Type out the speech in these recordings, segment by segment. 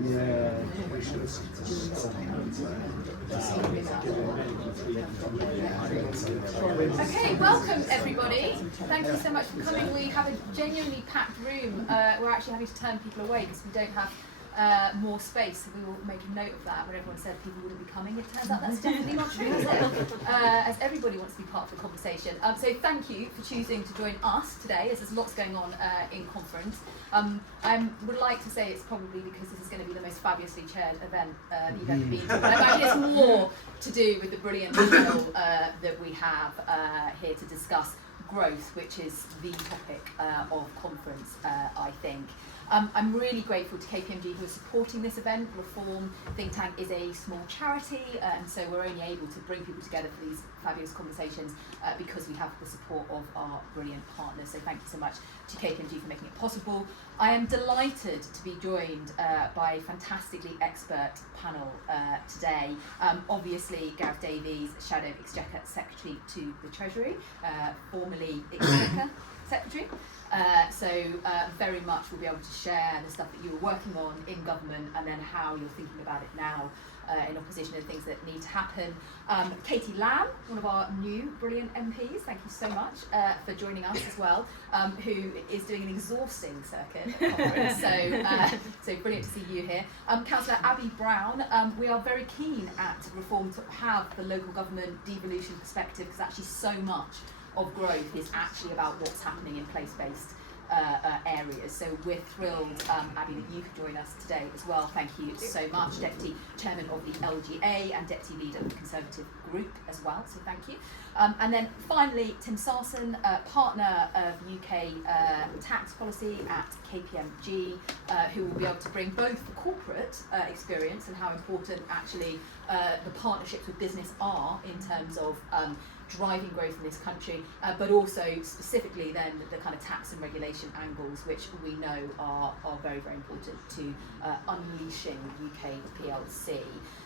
Okay, welcome everybody. Thank you so much for coming. We have a genuinely packed room. We're actually having to turn people away because we don't have more space, so we will make a note of that. When everyone said people wouldn't be coming, it turns out that's definitely not true, is it? As everybody wants to be part of the conversation. So thank you for choosing to join us today, as there's lots going on in conference. I would like to say it's probably because this is going to be the most fabulously chaired event that you've ever been to, but actually it's more to do with the brilliant panel that we have here to discuss growth, which is the topic of conference, I think. I'm really grateful to KPMG who are supporting this event. Reform Think Tank is a small charity, and so we're only able to bring people together for these fabulous conversations because we have the support of our brilliant partners. So thank you so much to KPMG for making it possible. I am delighted to be joined by a fantastically expert panel today. Obviously, Gareth Davies, Shadow Exchequer Secretary to the Treasury, formerly Exchequer Secretary. So very much we'll be able to share the stuff that you were working on in government and then how you're thinking about it now in opposition to things that need to happen. Katie Lam, one of our new brilliant MPs, thank you so much for joining us as well, who is doing an exhausting circuit conference, so brilliant to see you here. Cllr Abi Brown, we are very keen at Reform to have the local government devolution perspective because actually so much of growth is actually about what's happening in place-based areas. So we're thrilled, Abby, that you could join us today as well. Thank you so much. Deputy Chairman of the LGA and Deputy Leader of the Conservative Group as well, so thank you. And then finally, Tim Sarson, Partner of UK Tax Policy at KPMG, who will be able to bring both the corporate experience and how important actually the partnerships with business are in terms of driving growth in this country, but also specifically then the kind of tax and regulation angles, which we know are very, very important to unleashing UK PLC.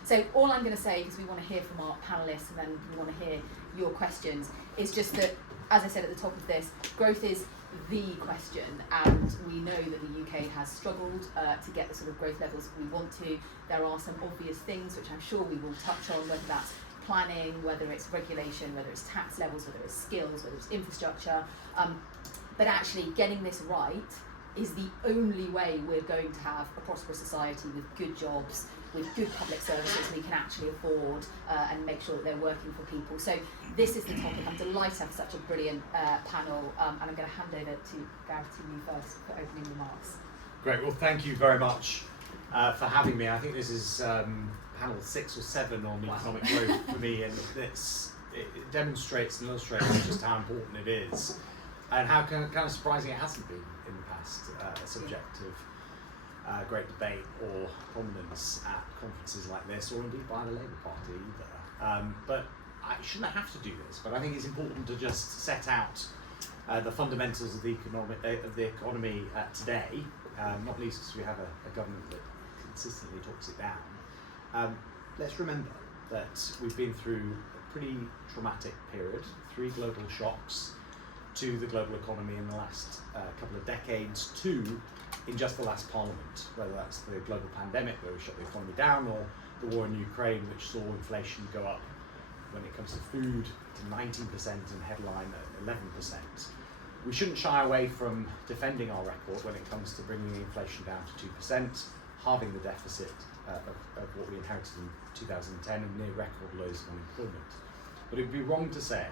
So all I'm going to say, because we want to hear from our panellists and then we want to hear your questions, is just that, as I said at the top of this, growth is the question, and we know that the UK has struggled to get the sort of growth levels we want to. There are some obvious things which I'm sure we will touch on, whether that's planning, whether it's regulation, whether it's tax levels, whether it's skills, whether it's infrastructure, but actually getting this right is the only way we're going to have a prosperous society with good jobs, with good public services we can actually afford and make sure that they're working for people. So this is the topic. I'm delighted to have such a brilliant panel, and I'm going to hand over to Gareth, to you first for opening remarks. Great, well thank you very much for having me. I think this is panel 6 or 7 on economic growth for me, and it demonstrates and illustrates just how important it is and how kind of surprising it hasn't been in the past, a subject of great debate or prominence at conferences like this, or indeed by the Labour Party either. But I shouldn't have to do this, but I think it's important to just set out the fundamentals of the economy today, not least because we have a government that consistently talks it down. Let's remember that we've been through a pretty traumatic period, 3 global shocks to the global economy in the last couple of decades, 2 in just the last parliament, whether that's the global pandemic where we shut the economy down, or the war in Ukraine, which saw inflation go up when it comes to food to 19% and headline at 11%. We shouldn't shy away from defending our record when it comes to bringing the inflation down to 2%, halving the deficit of what we inherited in 2010 and near record lows of unemployment. But it would be wrong to say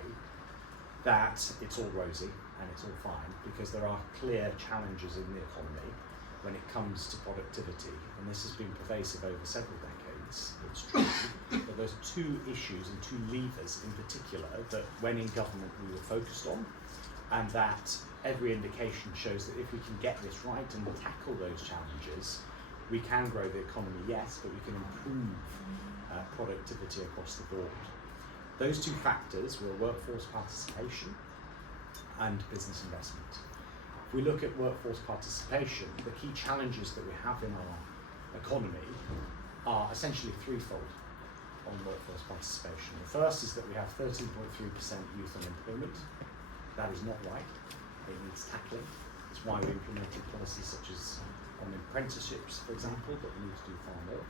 that it's all rosy and it's all fine, because there are clear challenges in the economy when it comes to productivity, and this has been pervasive over several decades. It's true, but there's 2 issues and 2 levers in particular that when in government we were focused on, and that every indication shows that if we can get this right and tackle those challenges, we can grow the economy, yes, but we can improve productivity across the board. Those 2 factors were workforce participation and business investment. If we look at workforce participation, the key challenges that we have in our economy are essentially threefold on workforce participation. The first is that we have 13.3% youth unemployment. That is not right. It needs tackling. It's why we implemented policies such as on apprenticeships, for example, but we need to do far more.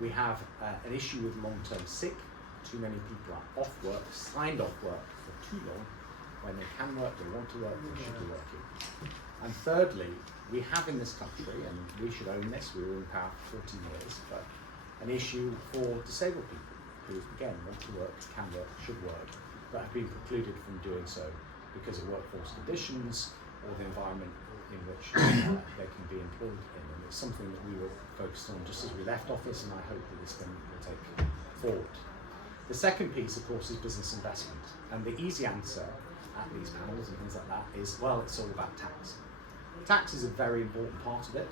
We have an issue with long-term sick. Too many people are off work, signed off work for too long, when they can work, they want to work, they should be working. And thirdly, we have in this country, and we should own this, we were in power for 14 years, but an issue for disabled people who, again, want to work, can work, should work, but have been precluded from doing so because of workforce conditions or the environment in which they can be employed in. And it's something that we were focused on just as we left office, and I hope that this government will take forward. The second piece, of course, is business investment. And the easy answer at these panels and things like that is, well, it's all about tax. Tax is a very important part of it,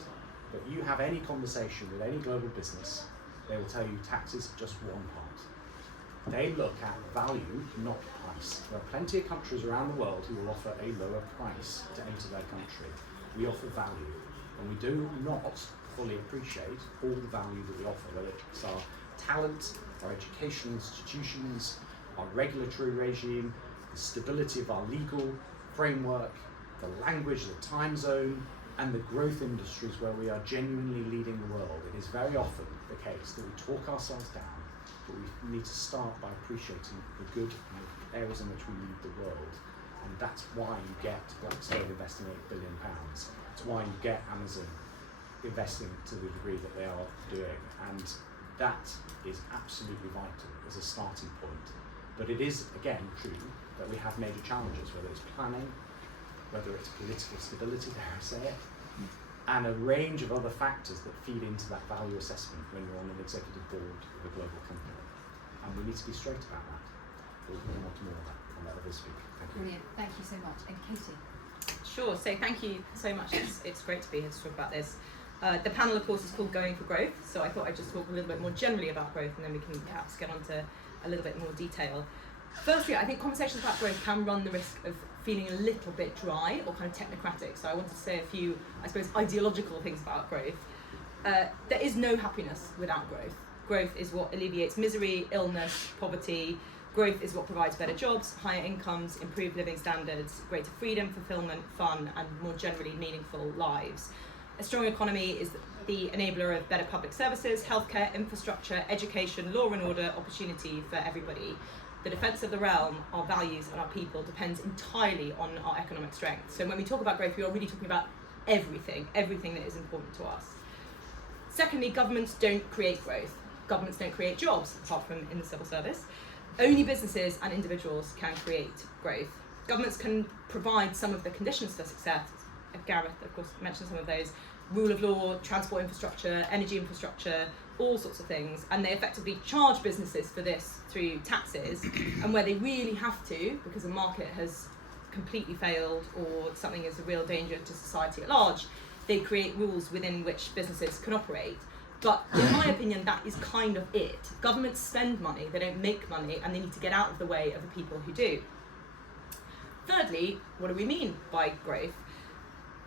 but you have any conversation with any global business, they will tell you tax is just one part. They look at value, not price. There are plenty of countries around the world who will offer a lower price to enter their country. We offer value, and we do not fully appreciate all the value that we offer, whether it's our talent, our educational institutions, our regulatory regime, the stability of our legal framework, the language, the time zone, and the growth industries where we are genuinely leading the world. It is very often the case that we talk ourselves down, but we need to start by appreciating the good areas in which we lead the world. And that's why you get Blackstone investing £8 billion. It's why you get Amazon investing to the degree that they are doing. And that is absolutely vital as a starting point. But it is, again, true that we have major challenges, whether it's planning, whether it's political stability, dare I say it, and a range of other factors that feed into that value assessment when you're on an executive board of a global company. And we need to be straight about that. We'll come on to more of that and let others speak. Thank you. Brilliant, thank you so much. And Katie? Sure, so thank you so much. It's great to be here to talk about this. The panel, of course, is called Going for Growth, so I thought I'd just talk a little bit more generally about growth, and then we can perhaps get on to a little bit more detail. Firstly, I think conversations about growth can run the risk of feeling a little bit dry or kind of technocratic, so I wanted to say a few, I suppose, ideological things about growth. There is no happiness without growth. Growth is what alleviates misery, illness, poverty. Growth is what provides better jobs, higher incomes, improved living standards, greater freedom, fulfillment, fun, and more generally meaningful lives. A strong economy is the enabler of better public services, healthcare, infrastructure, education, law and order, opportunity for everybody. The defence of the realm, our values and our people depends entirely on our economic strength. So when we talk about growth, we are really talking about everything that is important to us. Secondly, governments don't create growth. Governments don't create jobs, apart from in the civil service. Only businesses and individuals can create growth. Governments can provide some of the conditions for success. Gareth, of course, mentioned some of those. Rule of law, transport infrastructure, energy infrastructure, all sorts of things. And they effectively charge businesses for this through taxes. And where they really have to, because the market has completely failed or something is a real danger to society at large, they create rules within which businesses can operate. But in my opinion, that is kind of it. Governments spend money, they don't make money, and they need to get out of the way of the people who do. Thirdly, what do we mean by growth?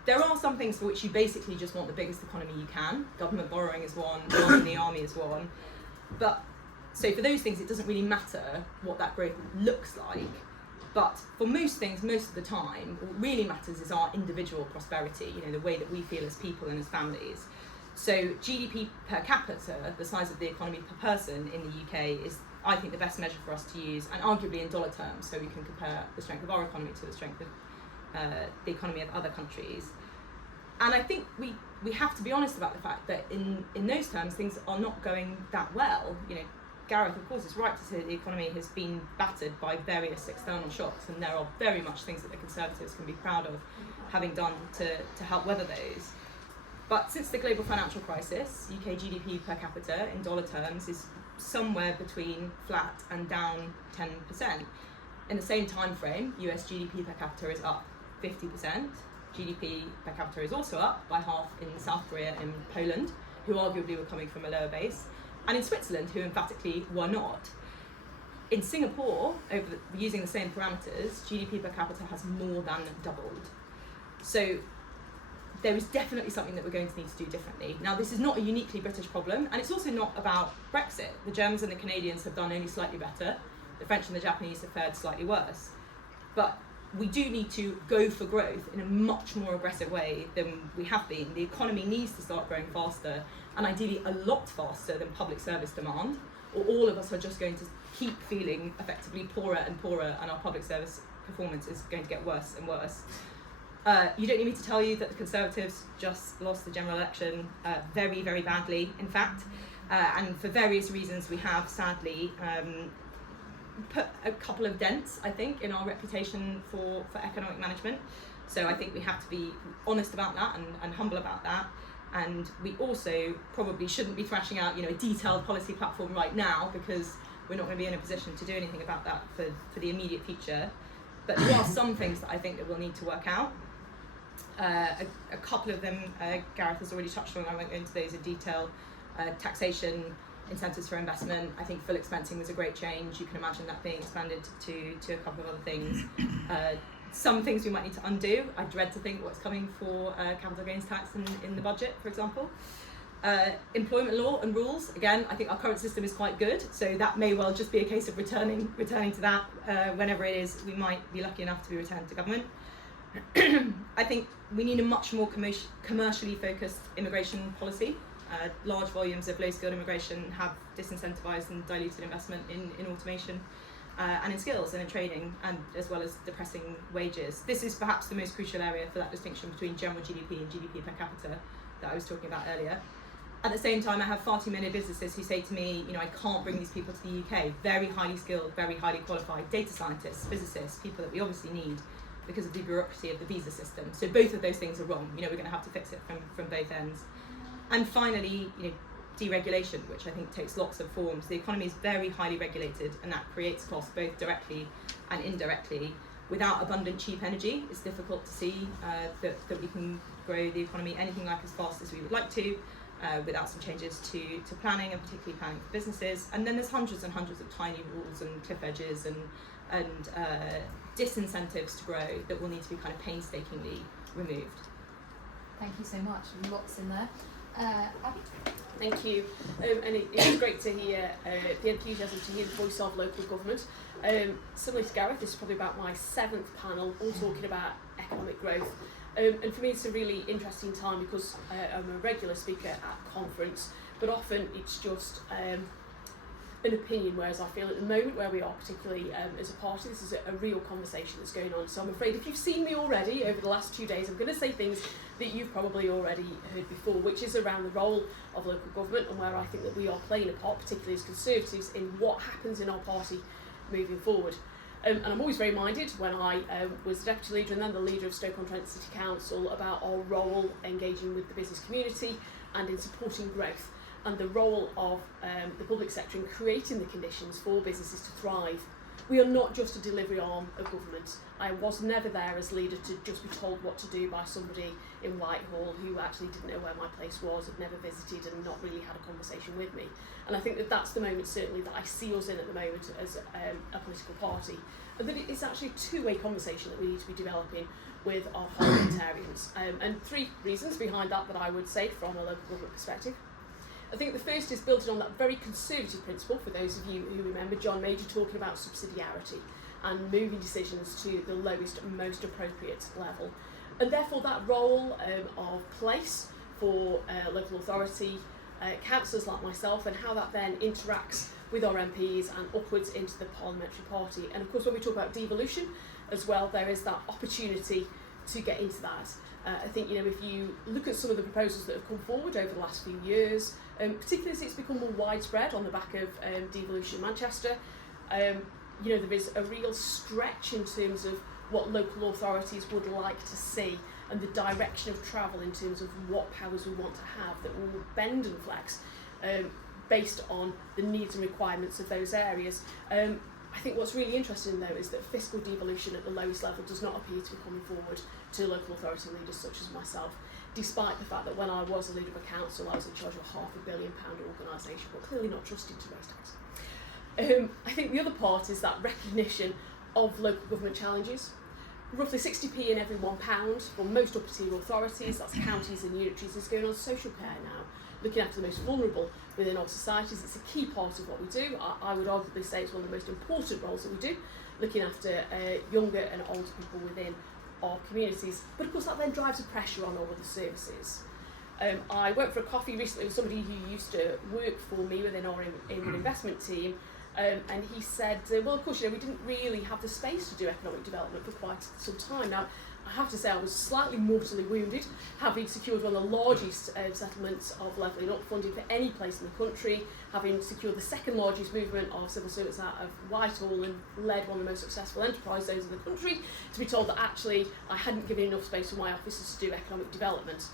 There are some things for which you basically just want the biggest economy you can. Government borrowing is one, building the army is one. But so for those things, it doesn't really matter what that growth looks like. But for most things, most of the time, what really matters is our individual prosperity, the way that we feel as people and as families. So GDP per capita, the size of the economy per person in the UK, is, I think, the best measure for us to use, and arguably in dollar terms, so we can compare the strength of our economy to the strength of the economy of other countries. And I think we have to be honest about the fact that in those terms, things are not going that well. Gareth, of course, is right to say that the economy has been battered by various external shocks, and there are very much things that the Conservatives can be proud of having done to help weather those. But since the global financial crisis, UK GDP per capita in dollar terms is somewhere between flat and down 10%. In the same time frame, US GDP per capita is up 50%. GDP per capita is also up by half in South Korea and Poland, who arguably were coming from a lower base, and in Switzerland, who emphatically were not. In Singapore, using the same parameters, GDP per capita has more than doubled. So there is definitely something that we're going to need to do differently. Now, this is not a uniquely British problem, and it's also not about Brexit. The Germans and the Canadians have done only slightly better. The French and the Japanese have fared slightly worse. But we do need to go for growth in a much more aggressive way than we have been. The economy needs to start growing faster, and ideally a lot faster than public service demand, or all of us are just going to keep feeling effectively poorer and poorer, and our public service performance is going to get worse and worse. You don't need me to tell you that the Conservatives just lost the general election very, very badly, in fact, and for various reasons we have sadly put a couple of dents, I think, in our reputation for economic management. So I think we have to be honest about that and humble about that. And we also probably shouldn't be thrashing out, a detailed policy platform right now, because we're not going to be in a position to do anything about that for the immediate future. But there are some things that I think that we'll need to work out. A couple of them Gareth has already touched on. I won't go into those in detail. Taxation, incentives for investment. I think full expensing was a great change. You can imagine that being expanded to a couple of other things. Some things we might need to undo. I dread to think what's coming for capital gains tax in the budget, for example. Employment law and rules. Again, I think our current system is quite good, so that may well just be a case of returning to that whenever it is we might be lucky enough to be returned to government. I think we need a much more commercially focused immigration policy. Large volumes of low-skilled immigration have disincentivised and diluted investment in automation and in skills and in training, and as well as depressing wages. This is perhaps the most crucial area for that distinction between general GDP and GDP per capita that I was talking about earlier. At the same time, I have far too many businesses who say to me, I can't bring these people to the UK. Very highly skilled, very highly qualified data scientists, physicists, people that we obviously need because of the bureaucracy of the visa system. So both of those things are wrong. We're going to have to fix it from both ends. And finally, deregulation, which I think takes lots of forms. The economy is very highly regulated, and that creates costs both directly and indirectly. Without abundant cheap energy, it's difficult to see that we can grow the economy anything like as fast as we would like to, without some changes to planning, and particularly planning for businesses. And then there's hundreds and hundreds of tiny rules and cliff edges and disincentives to grow that will need to be kind of painstakingly removed. Thank you so much. Lots in there. Abi? Thank you, and it's great to hear the enthusiasm to hear the voice of local government. Similar to Gareth, this is probably about my 7th panel, all talking about economic growth. And for me it's a really interesting time because I'm a regular speaker at conference, but often it's just an opinion, whereas I feel at the moment where we are, particularly as a party, this is a real conversation that's going on. So I'm afraid if you've seen me already over the last 2 days, I'm going to say things that you've probably already heard before, which is around the role of local government and where I think that we are playing a part, particularly as Conservatives, in what happens in our party moving forward. And I'm always very minded when I was the Deputy Leader and then the Leader of Stoke-on-Trent City Council about our role engaging with the business community and in supporting growth, and the role of the public sector in creating the conditions for businesses to thrive. We are not just a delivery arm of government. I was never there as leader to just be told what to do by somebody in Whitehall who actually didn't know where my place was, had never visited and not really had a conversation with me. And I think that that's the moment certainly that I see us in at the moment as a political party, and that it's actually a two-way conversation that we need to be developing with our parliamentarians. And 3 reasons behind that I would say from a local government perspective. I think the first is building on that very conservative principle, for those of you who remember John Major talking about subsidiarity and moving decisions to the lowest and most appropriate level. And therefore that role of place for local authority, councillors like myself, and how that then interacts with our MPs and upwards into the parliamentary party. And of course when we talk about devolution as well, there is that opportunity to get into that. I think, if you look at some of the proposals that have come forward over the last few years, particularly as it's become more widespread on the back of devolution Manchester, there is a real stretch in terms of what local authorities would like to see and the direction of travel in terms of what powers we want to have that will bend and flex based on the needs and requirements of those areas. I think what's really interesting though is that fiscal devolution at the lowest level does not appear to be coming forward to local authority leaders such as myself, despite the fact that when I was a leader of a council I was in charge of a £500 million organisation, but clearly not trusted to raise tax. I think the other part is that recognition of local government challenges. Roughly 60p in every £1 for most upper tier authorities, that's counties and unitaries, is going on social care now. looking after the most vulnerable within our societies. It's a key part of what we do. I would arguably say it's one of the most important roles that we do, looking after younger and older people within our communities. But of course that then drives a pressure on all of the services. I went for a coffee recently with somebody who used to work for me within our inward investment team, and he said, well, of course, we didn't really have the space to do economic development for quite some time. Now, I have to say I was slightly mortally wounded, having secured one of the largest settlements of levelling up funding for any place in the country, having secured the second largest movement of civil servants out of Whitehall and led one of the most successful enterprise zones in the country, to be told that actually I hadn't given enough space for my officers to do economic development.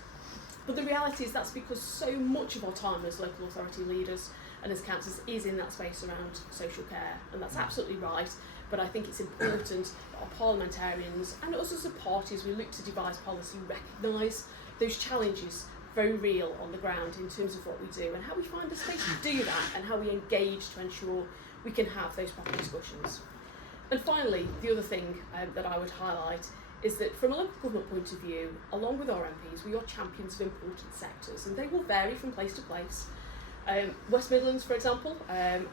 But the reality is that's because so much of our time as local authority leaders and as councillors is in that space around social care, and that's absolutely right. But I think it's important that our parliamentarians and us as a party, as we look to devise policy, recognise those challenges very real on the ground in terms of what we do and how we find the space to do that and how we engage to ensure we can have those proper discussions. And finally, the other thing that I would highlight is that from a local government point of view, along with our MPs, we are champions of important sectors, and they will vary from place to place. West Midlands, for example,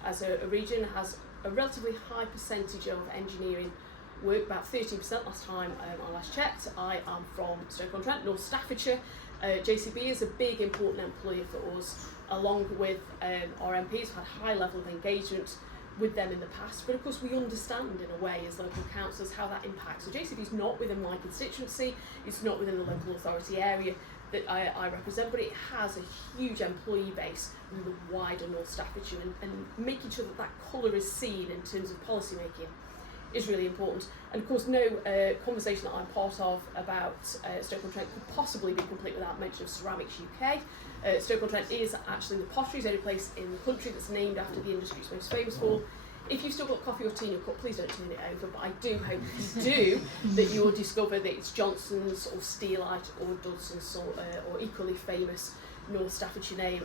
as a region, has a relatively high percentage of engineering work, about 13% last time I last checked. I am from Stoke-on-Trent, North Staffordshire. JCB is a big important employer for us, along with our MPs. We've had a high level of engagement with them in the past, but of course we understand in a way as local councillors how that impacts. So JCB is not within my constituency, it's not within the local authority area that I represent, but it has a huge employee base within the wider North Staffordshire, and making sure that colour is seen in terms of policy making is really important. And of course no conversation that I'm part of about Stoke-on-Trent could possibly be complete without mention of Ceramics UK. Stoke-on-Trent is actually the pottery's only place in the country that's named after the industry it's most famous for. If you've still got coffee or tea in your cup, please don't turn it over, but I do hope if you do, that you'll discover that it's Johnson's or Steelite or Dudson's or equally famous North Staffordshire name.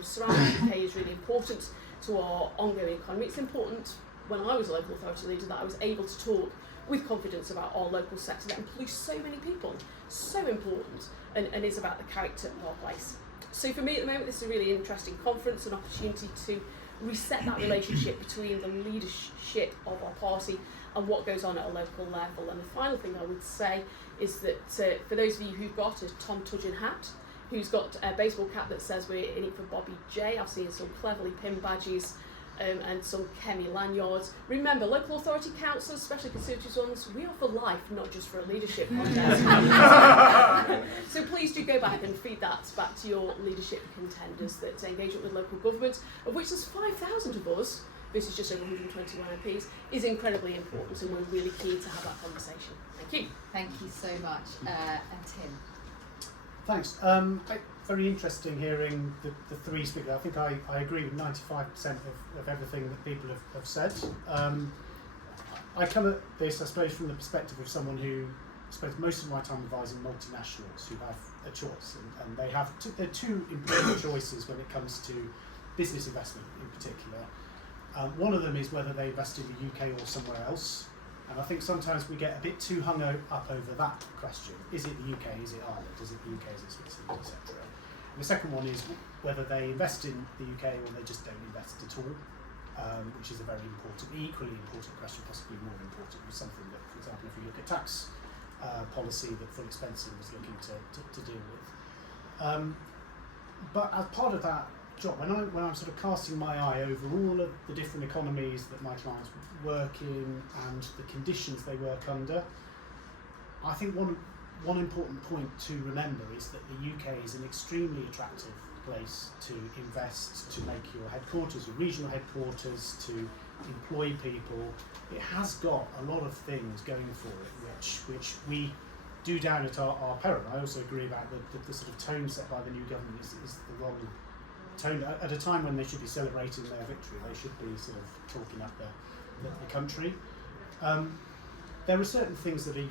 Ceramics UK is really important to our ongoing economy. It's important when I was a local authority leader that I was able to talk with confidence about our local sector that employs so many people, so important, and is about the character of our place. So for me at the moment, this is a really interesting conference, an opportunity to reset that relationship between the leadership of our party and what goes on at a local level. And the final thing I would say is that for those of you who've got a Tom Tudgeon hat, who's got a baseball cap that says we're in it for Bobby J, I've seen some cleverly pinned badges and some Kemi lanyards. Remember, local authority councillors, especially Conservative ones, we are for life, not just for a leadership contest. So please do go back and feed that back to your leadership contenders, that engagement with local government, of which there's 5,000 of us, this is just over 121 MPs, is incredibly important, and we're really keen to have that conversation. Thank you. Thank you so much. And Tim. Thanks. Very interesting hearing the three speakers. I think I agree with 95% of everything that people have said. I come at this, I suppose, from the perspective of someone who spends most of my time advising multinationals who have a choice, and they have there are two important choices when it comes to business investment in particular. One of them is whether they invest in the UK or somewhere else. And I think sometimes we get a bit too hung up over that question. Is it the UK, is it Ireland, is it the UK, is it Switzerland, etc. And the second one is whether they invest in the UK or they just don't invest at all, which is a very important, equally important question, possibly more important, with something that, for example, if you look at tax policy that Full Expensing was looking to deal with. But as part of that job, when I'm sort of casting my eye over all of the different economies that my clients work in and the conditions they work under, I think one important point to remember is that the UK is an extremely attractive place to invest, to make your headquarters, your regional headquarters, to employ people. It has got a lot of things going for it, which we do down at our peril. I also agree about the sort of tone set by the new government is the wrong tone. At a time when they should be celebrating their victory, they should be sort of talking up the country. There are certain things that are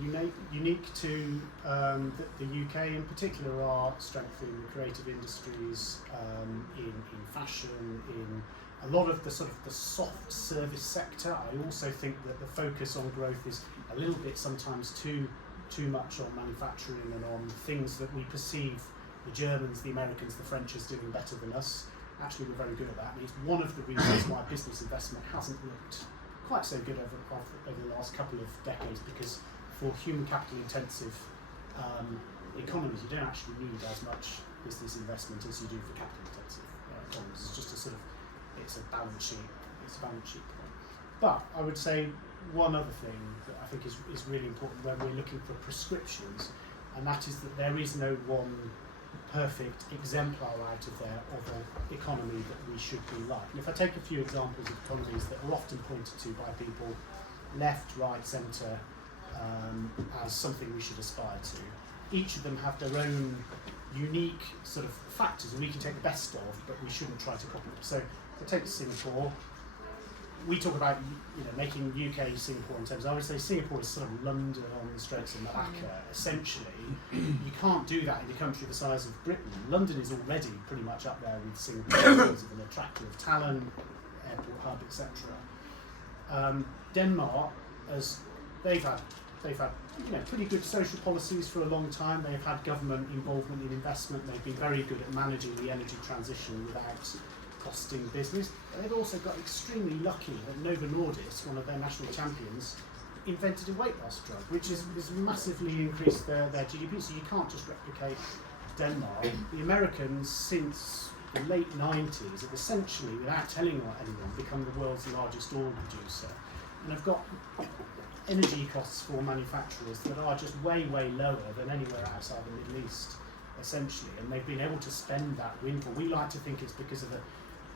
unique to the UK, in particular our strength in the creative industries, in fashion, in a lot of the sort of the soft service sector. I also think that the focus on growth is a little bit sometimes too much on manufacturing and on things that we perceive the Germans, the Americans, the French is doing better than us. Actually, we're very good at that, and it's one of the reasons why business investment hasn't looked quite so good over the last couple of decades, because for human capital intensive economies, you don't actually need as much business investment as you do for capital intensive economies. It's just it's a balance sheet point. But I would say one other thing that I think is really important when we're looking for prescriptions, and that is that there is no one perfect exemplar out of there of an economy that we should be like. And if I take a few examples of economies that are often pointed to by people left, right, centre as something we should aspire to, each of them have their own unique sort of factors, and we can take the best of, but we shouldn't try to copy them. So if I take Singapore, we talk about making UK Singapore in terms. I would say Singapore is sort of London on the Straits of Malacca. Essentially, you can't do that in a country the size of Britain. London is already pretty much up there with Singapore in terms of an attractor of talent, airport hub, etc. Denmark, as they've had pretty good social policies for a long time. They've had government involvement in investment. They've been very good at managing the energy transition without costing business. But they've also got extremely lucky that Novo Nordisk, one of their national champions, invented a weight loss drug, which has massively increased their GDP. So you can't just replicate Denmark. The Americans, since the late 90s, have essentially, without telling anyone, become the world's largest oil producer, and have got energy costs for manufacturers that are just way, way lower than anywhere outside the Middle East, essentially, and they've been able to spend that windfall. We like to think it's because of the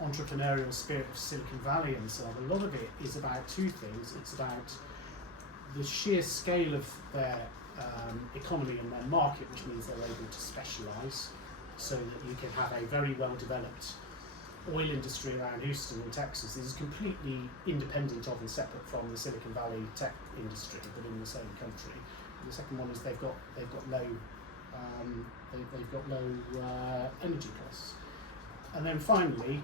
entrepreneurial spirit of Silicon Valley and so on. A lot of it is about two things. It's about the sheer scale of their economy and their market, which means they're able to specialise, so that you can have a very well developed oil industry around Houston in Texas. This is completely independent of and separate from the Silicon Valley tech industry, but in the same country. And the second one is they've got low energy costs. And then finally,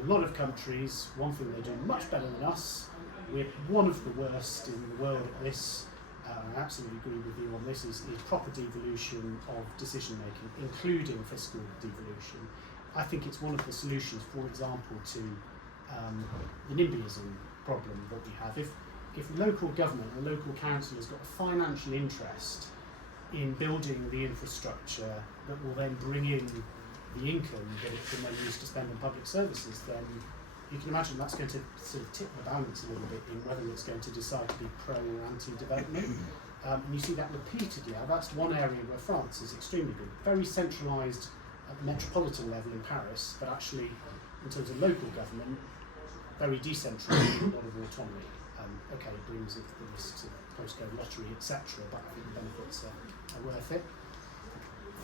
a lot of countries, one thing they do much better than us, we're one of the worst in the world at this, I absolutely agree with you on this, is proper devolution of decision making, including fiscal devolution. I think it's one of the solutions, for example, to the NIMBYism problem that we have. If local government or local council has got a financial interest in building the infrastructure that will then bring in the income that it can then use to spend on public services, then you can imagine that's going to sort of tip the balance a little bit in whether it's going to decide to be pro or anti-development. And you see that repeatedly. That's one area where France is extremely good. Very centralised at the metropolitan level in Paris, but actually, in terms of local government, very decentralised, a lot of autonomy. Okay, it brings the risks of postcode lottery, etc., but I think the benefits are worth it.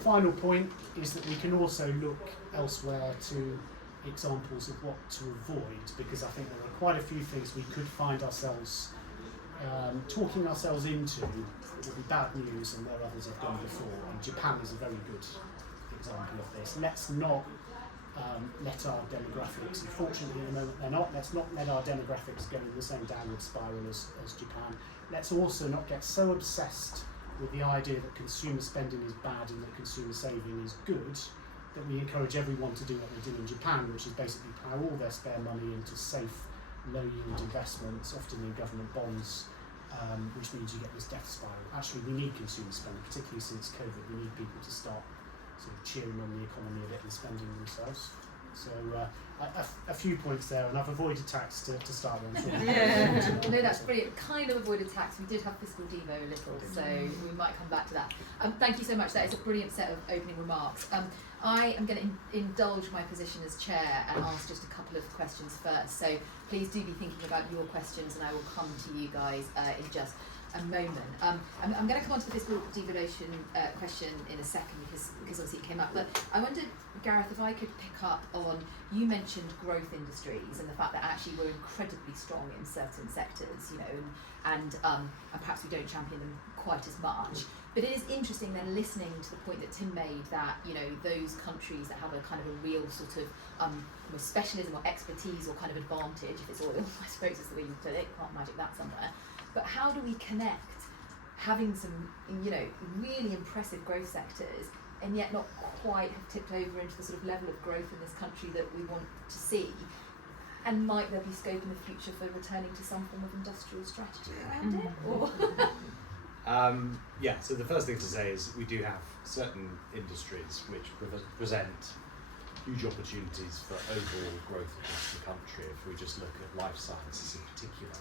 Final point is that we can also look elsewhere to examples of what to avoid, because I think there are quite a few things we could find ourselves talking ourselves into that will be bad news and where others have gone before, and Japan is a very good example of this. Let's not let our demographics, unfortunately at the moment they're not, let's not let our demographics go in the same downward spiral as Japan. Let's also not get so obsessed with the idea that consumer spending is bad and that consumer saving is good, that we encourage everyone to do what they do in Japan, which is basically plough all their spare money into safe, low-yield investments, often in government bonds, which means you get this death spiral. Actually, we need consumer spending, particularly since COVID. We need people to start sort of cheering on the economy a bit and spending themselves. So a few points there, and I've avoided tax to start with. No, that's brilliant. Kind of avoided tax. We did have fiscal devo a little, so we might come back to that. Thank you so much. That is a brilliant set of opening remarks. I am going to indulge my position as chair and ask just a couple of questions first. So please do be thinking about your questions, and I will come to you guys in just a moment. I'm going to come on to the fiscal devolution question in a second because obviously it came up. But I wondered, Gareth, if I could pick up on, you mentioned growth industries and the fact that actually we're incredibly strong in certain sectors, and perhaps we don't champion them quite as much. But it is interesting then listening to the point that Tim made that, those countries that have a kind of a real sort of specialism or expertise or kind of advantage, if it's oil, I suppose is the way you put it, can't magic that somewhere. But how do we connect having some, really impressive growth sectors and yet not quite have tipped over into the sort of level of growth in this country that we want to see? And might there be scope in the future for returning to some form of industrial strategy around it? Or Yeah, so the first thing to say is we do have certain industries which present huge opportunities for overall growth across the country. If we just look at life sciences in particular,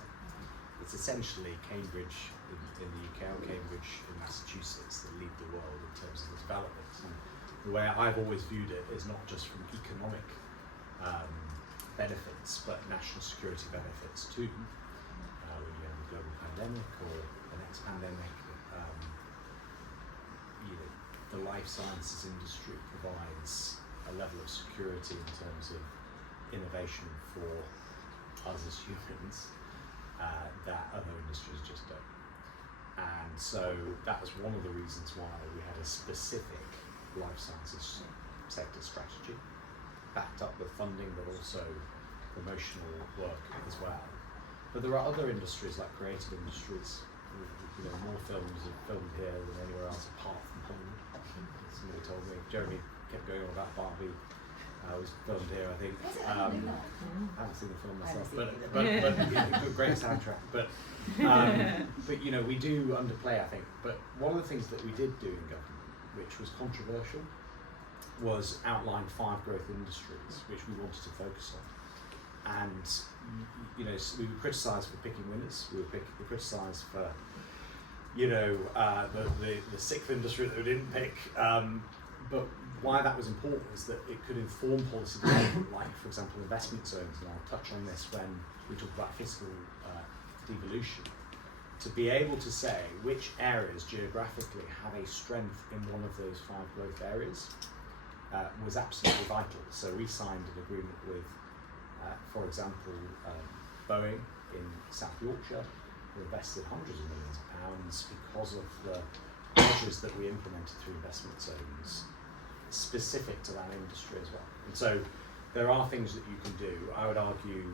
it's essentially Cambridge in the UK or Cambridge in Massachusetts that lead the world in terms of the development. And the way I've always viewed it is not just from economic benefits, but national security benefits too. When you have a global pandemic or the next pandemic, the life sciences industry provides a level of security in terms of innovation for us as humans that other industries just don't. And so that was one of the reasons why we had a specific life sciences sector strategy, backed up with funding but also promotional work as well. But there are other industries like creative industries. More films are filmed here than anywhere else apart from Hollywood. Somebody told me. Jeremy kept going on about Barbie. Was filmed here, I think. I haven't seen the film myself, but great soundtrack. But we do underplay, I think. But one of the things that we did do in government, which was controversial, was outline 5 growth industries which we wanted to focus on. And so we were criticised for picking winners. We were criticised for the 6th industry that we didn't pick. But why that was important was that it could inform policy development, like, for example, investment zones, and I'll touch on this when we talk about fiscal devolution, to be able to say which areas geographically have a strength in one of those 5 growth areas was absolutely vital. So we signed an agreement with, for example, Boeing in South Yorkshire, who invested hundreds of millions of pounds because of the measures that we implemented through investment zones specific to that industry as well. And so there are things that you can do. I would argue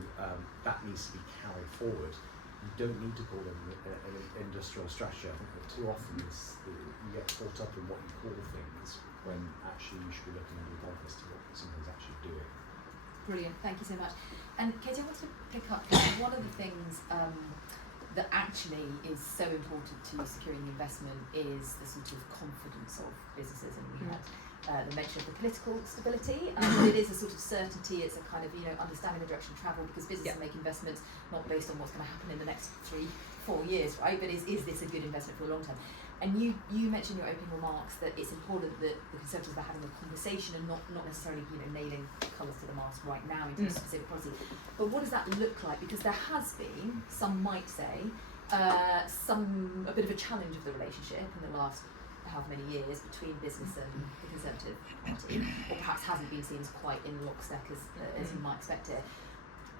that needs to be carried forward. You don't need to call them an industrial strategy. I think that too often you get caught up in what you call things when actually you should be looking under the bonnet as to what something's actually doing. Brilliant, thank you so much. And Katie, I want to pick up one of the things that actually is so important to securing the investment is the sort of confidence of businesses, and we had the mention of the political stability. It is a sort of certainty, it's a kind of understanding the direction of travel, because businesses make investments not based on what's going to happen in the next 3-4 years, right? But is this a good investment for the long term? And you mentioned in your opening remarks that it's important that the Conservatives are having a conversation and not necessarily nailing colours to the mast right now into a specific policy. But what does that look like? Because there has been, some might say, a bit of a challenge of the relationship in the last how many years between business and the Conservative Party, or perhaps hasn't been seen as quite in lockstep as you might expect it.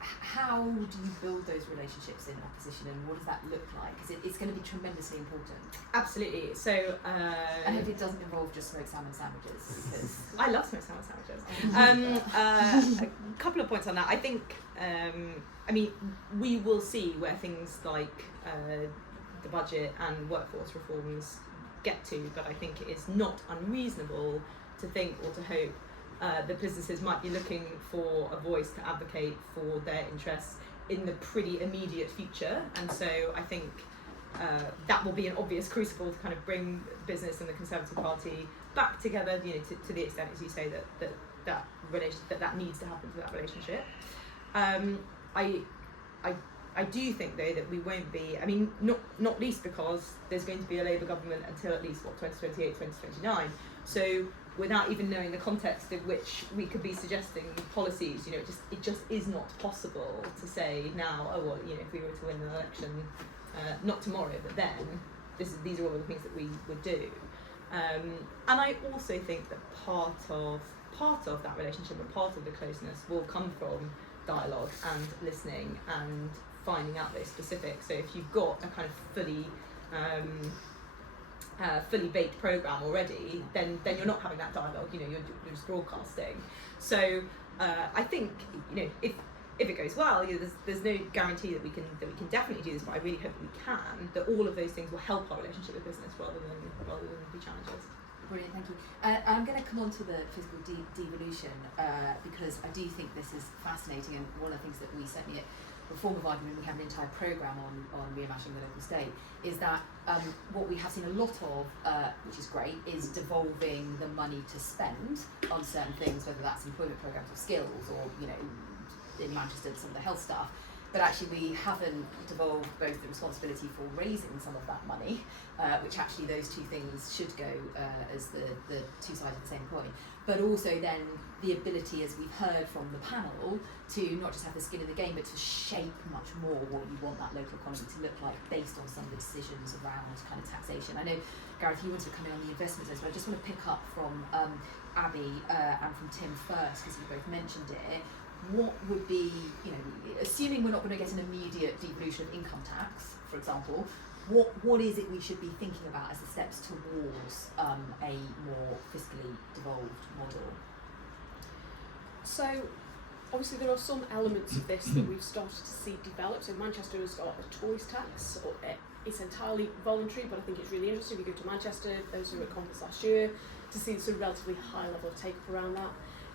How do you build those relationships in opposition, and what does that look like? Because it's going to be tremendously important. Absolutely. So, and if it doesn't involve just smoked salmon sandwiches, because I love smoked salmon sandwiches. A couple of points on that. I think, we will see where things like the budget and workforce reforms get to, but I think it is not unreasonable to think or to hope that businesses might be looking for a voice to advocate for their interests in the pretty immediate future. And so I think that will be an obvious crucible to kind of bring business and the Conservative Party back together, to the extent, as you say, that needs to happen to that relationship. I do think, though, that we won't be, not least because there's going to be a Labour government until at least, 2028, 2029. So without even knowing the context of which we could be suggesting policies, it just is not possible to say now, if we were to win the election, not tomorrow, but then, these are all the things that we would do. And I also think that part of that relationship and part of the closeness will come from dialogue and listening and finding out those specifics. So if you've got a kind of fully baked programme already, then you're not having that dialogue, you're just broadcasting. So I think, if it goes well, there's no guarantee that we can definitely do this, but I really hope that we can, that all of those things will help our relationship with business rather than be challenges. Brilliant, thank you. I'm going to come on to the fiscal devolution because I do think this is fascinating, and one of the things that we certainly at Reform of Argument, we have an entire programme on reimagining the local state, is that what we have seen a lot of, which is great, is devolving the money to spend on certain things, whether that's employment programmes or skills or, you know, in Manchester, some of the health stuff. But actually we haven't devolved both the responsibility for raising some of that money, which actually those two things should go as the two sides of the same coin, but also then the ability, as we've heard from the panel, to not just have the skin in the game, but to shape much more what you want that local economy to look like based on some of the decisions around kind of taxation. I know, Gareth, you wanted to come in on the investment zones, but I just want to pick up from Abi and from Tim first, because you both mentioned it. What would be, you know, assuming we're not going to get an immediate devolution of income tax, for example, what is it we should be thinking about as the steps towards a more fiscally devolved model? So, obviously there are some elements of this that we've started to see develop. So Manchester has got a toys tax, or it's entirely voluntary, but I think it's really interesting if you go to Manchester, those who were at conference last year, to see the sort of relatively high level of take-up around that.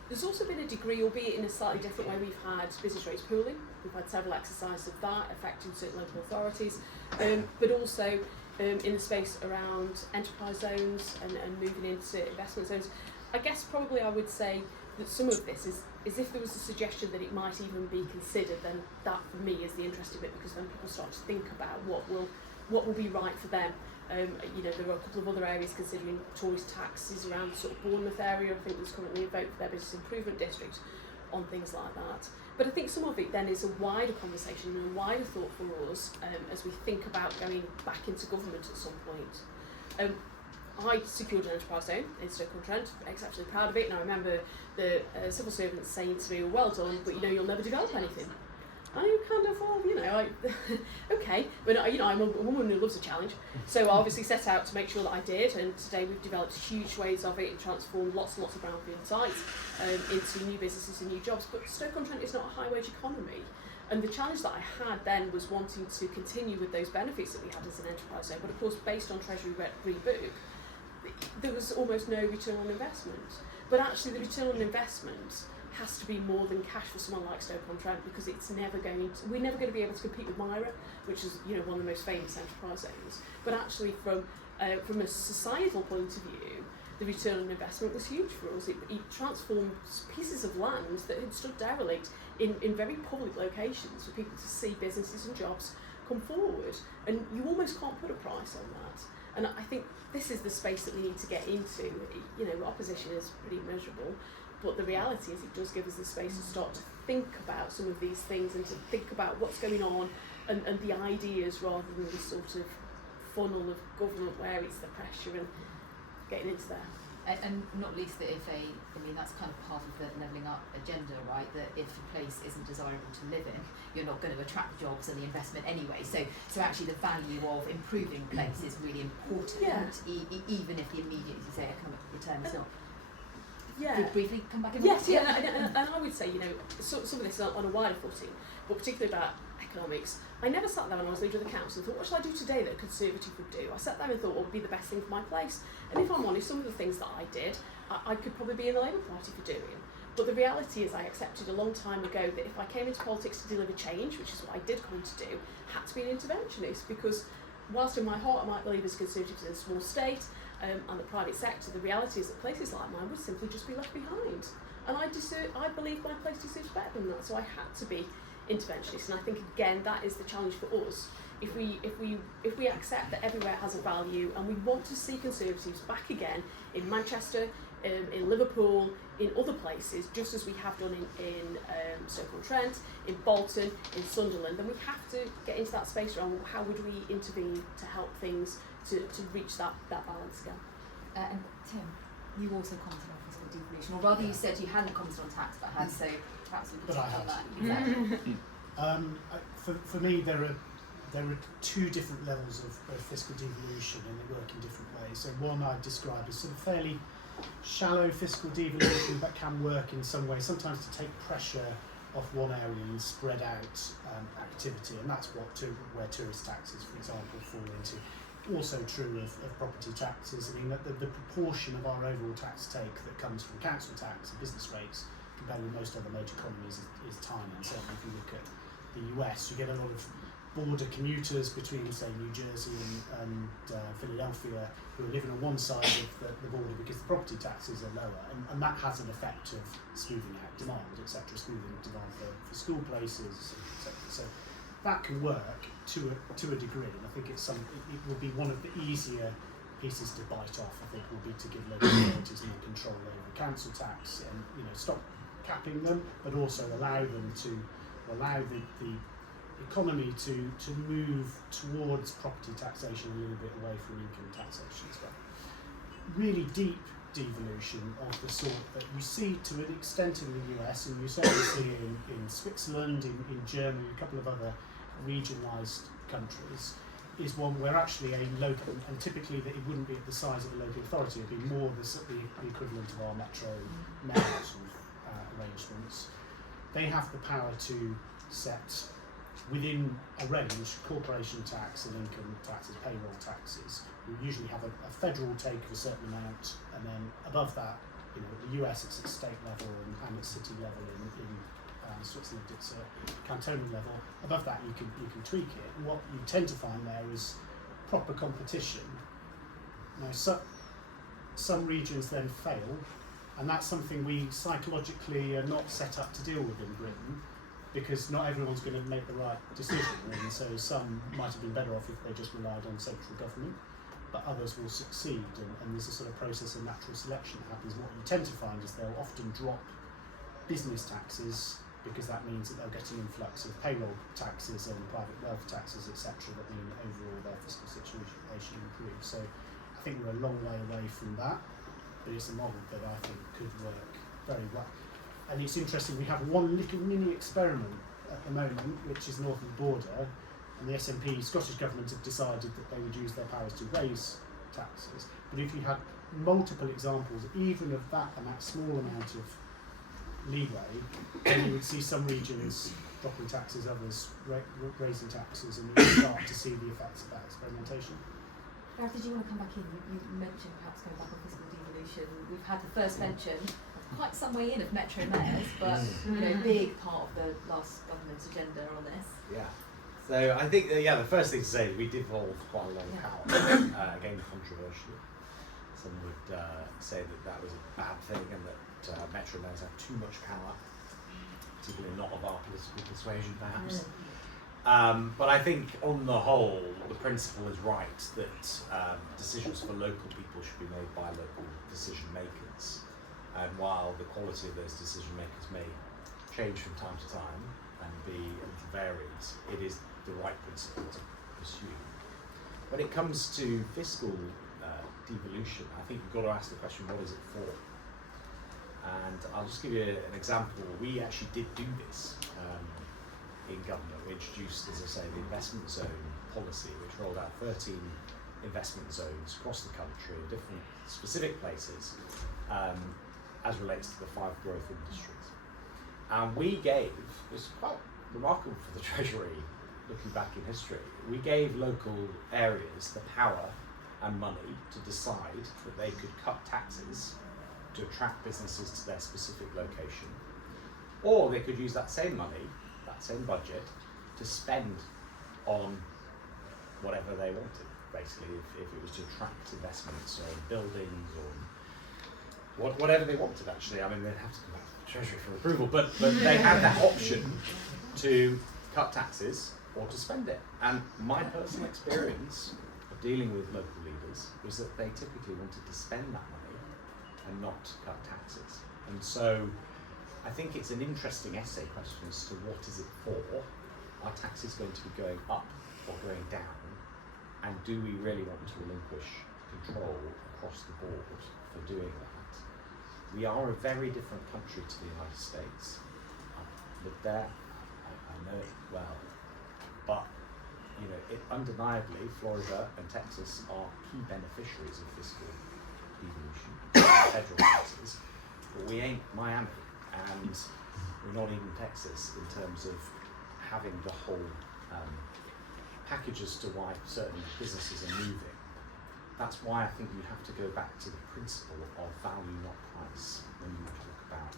There's also been a degree, albeit in a slightly different way, we've had business rates pooling. We've had several exercises of that affecting certain local authorities, but also in the space around enterprise zones and moving into investment zones. I guess probably I would say that some of this is if there was a suggestion that it might even be considered, then that for me is the interesting bit, because then people start to think about what will be right for them. You know, there are a couple of other areas considering tourist taxes around the sort of Bournemouth area. I think there's currently a vote for their business improvement district on things like that. But I think some of it then is a wider conversation and a wider thought for us as we think about going back into government at some point. I secured an enterprise zone in Stoke-on-Trent, exceptionally proud of it, and I remember the civil servants saying to me, well done, but you know you'll never develop anything. And you kind of, well, you know, okay, but you know, I'm a woman who loves a challenge, so I obviously set out to make sure that I did, and today we've developed huge ways of it and transformed lots and lots of brownfield sites into new businesses and new jobs. But Stoke-on-Trent is not a high-wage economy, and the challenge that I had then was wanting to continue with those benefits that we had as an enterprise zone, but of course based on Treasury rebook, there was almost no return on investment. But actually the return on investment has to be more than cash for someone like Stoke-on-Trent, because we're never going to be able to compete with Myra, which is, you know, one of the most famous enterprise zones. But actually from a societal point of view, the return on investment was huge for us. It transformed pieces of land that had stood derelict in very public locations for people to see businesses and jobs come forward, and you almost can't put a price on that. And I think this is the space that we need to get into. You know, opposition is pretty miserable, but the reality is it does give us the space to start to think about some of these things and to think about what's going on and the ideas, rather than the sort of funnel of government where it's the pressure and getting into there. And not least that that's kind of part of the levelling up agenda, right? That if a place isn't desirable to live in, you're not going to attract jobs and the investment anyway. So actually the value of improving place is really important, even if the immediate, as you say, economic return is not. Yeah. Could briefly come back in. Yes, and I would say, you know, some of this is on a wider footing, but particularly about economics. I never sat there when I was leader of the council and thought, what shall I do today that a Conservative would do? I sat there and thought, what would be the best thing for my place? And if I'm honest, some of the things that I did, I could probably be in the Labour Party for doing. But the reality is I accepted a long time ago that if I came into politics to deliver change, which is what I did come to do, I had to be an interventionist, because whilst in my heart I might believe as Conservatives in a small state and the private sector, the reality is that places like mine would simply just be left behind. And I believe my place deserves better than that, so I had to be interventionist. And I think again that is the challenge for us. If we accept that everywhere has a value, and we want to see Conservatives back again in Manchester, in Liverpool, in other places, just as we have done in Stoke-on-Trent, in Bolton, in Sunderland, then we have to get into that space around how would we intervene to help things to reach that balance again. And Tim, you also commented on fiscal devolution, or rather you said you hadn't commented on tax but had, so perhaps we could talk on that. Exactly. For me, there are two different levels of fiscal devolution, and they work in different ways. So one I describe as sort of fairly shallow fiscal devolution, but can work in some way, sometimes to take pressure off one area and spread out activity, and that's where tourist taxes, for example, fall into. also true of property taxes. I mean, the proportion of our overall tax take that comes from council tax and business rates compared with most other major economies is tiny. And certainly if you look at the US, you get a lot of border commuters between, say, New Jersey and Philadelphia who are living on one side of the border because the property taxes are lower, and that has an effect of smoothing out demand, etc., smoothing demand for school places, etc. So that can work to a degree, and I think it will be one of the easier pieces to bite off. I think will be to give local authorities more control over council tax, and stop capping them, but also allow the economy to move towards property taxation a little bit away from income taxation as well. Really deep devolution of the sort that you see to an extent in the US, and you certainly see in Switzerland, in Germany, a couple of other regionalised countries, is one where actually a local, and typically that it wouldn't be at the size of a local authority, it would be more the equivalent of our metro mayor sort of arrangements. They have the power to set within a range corporation tax and income taxes, payroll taxes. We usually have a federal take of a certain amount, and then above that, at the US it's at state level and at city level. In Switzerland it's at cantonal level. Above that you can tweak it. And what you tend to find there is proper competition. Some regions then fail, and that's something we psychologically are not set up to deal with in Britain, because not everyone's going to make the right decision, and so some might have been better off if they just relied on central government, but others will succeed, and there's a sort of process of natural selection that happens. What you tend to find is they'll often drop business taxes, because that means that they'll get an influx of payroll taxes and private wealth taxes, etc., that mean that overall their fiscal situation improves. So I think we're a long way away from that, but it's a model that I think could work very well. And it's interesting, we have one little mini experiment at the moment, which is north of the border, and the SNP, Scottish Government, have decided that they would use their powers to raise taxes. But if you had multiple examples, even of that small amount of leeway, then you would see some regions dropping taxes, others raising taxes, and you would start to see the effects of that experimentation. Gareth, did you want to come back in? You mentioned perhaps going back on fiscal devolution. We've had the first mention, quite some way in, of metro mayors, but big part of the last government's agenda on this. Yeah. So I think the first thing to say is we devolved quite a lot of power. Again, controversial. Some would say that was a bad thing, and that metro mayors have too much power, particularly not of our political persuasion, perhaps. But I think on the whole, the principle is right that decisions for local people should be made by local decision makers. And while the quality of those decision makers may change from time to time and be a little varied, it is the right principle to pursue. When it comes to fiscal devolution, I think you've got to ask the question, what is it for? And I'll just give you an example. We actually did do this in government. We introduced, as I say, the investment zone policy, which rolled out 13 investment zones across the country in different specific places, as relates to the 5 growth industries. And we gave, it's quite remarkable for the Treasury, looking back in history, we gave local areas the power and money to decide that they could cut taxes to attract businesses to their specific location, or they could use that same money, that same budget, to spend on whatever they wanted, basically, if it was to attract investments or buildings or whatever they wanted, actually. I mean, they'd have to come back to the Treasury for approval, but they had that option to cut taxes or to spend it. And my personal experience of dealing with local leaders was that they typically wanted to spend that money and not cut taxes. And so I think it's an interesting essay question as to what is it for? Are taxes going to be going up or going down? And do we really want to relinquish control across the board for doing that? We are a very different country to the United States. I've lived there, I know it well. But undeniably, Florida and Texas are key beneficiaries of fiscal devolution, federal taxes. But we ain't Miami, and we're not even Texas in terms of having the whole package as to why certain businesses are moving. that's why I think you have to go back to the principle of value, not price, when you talk about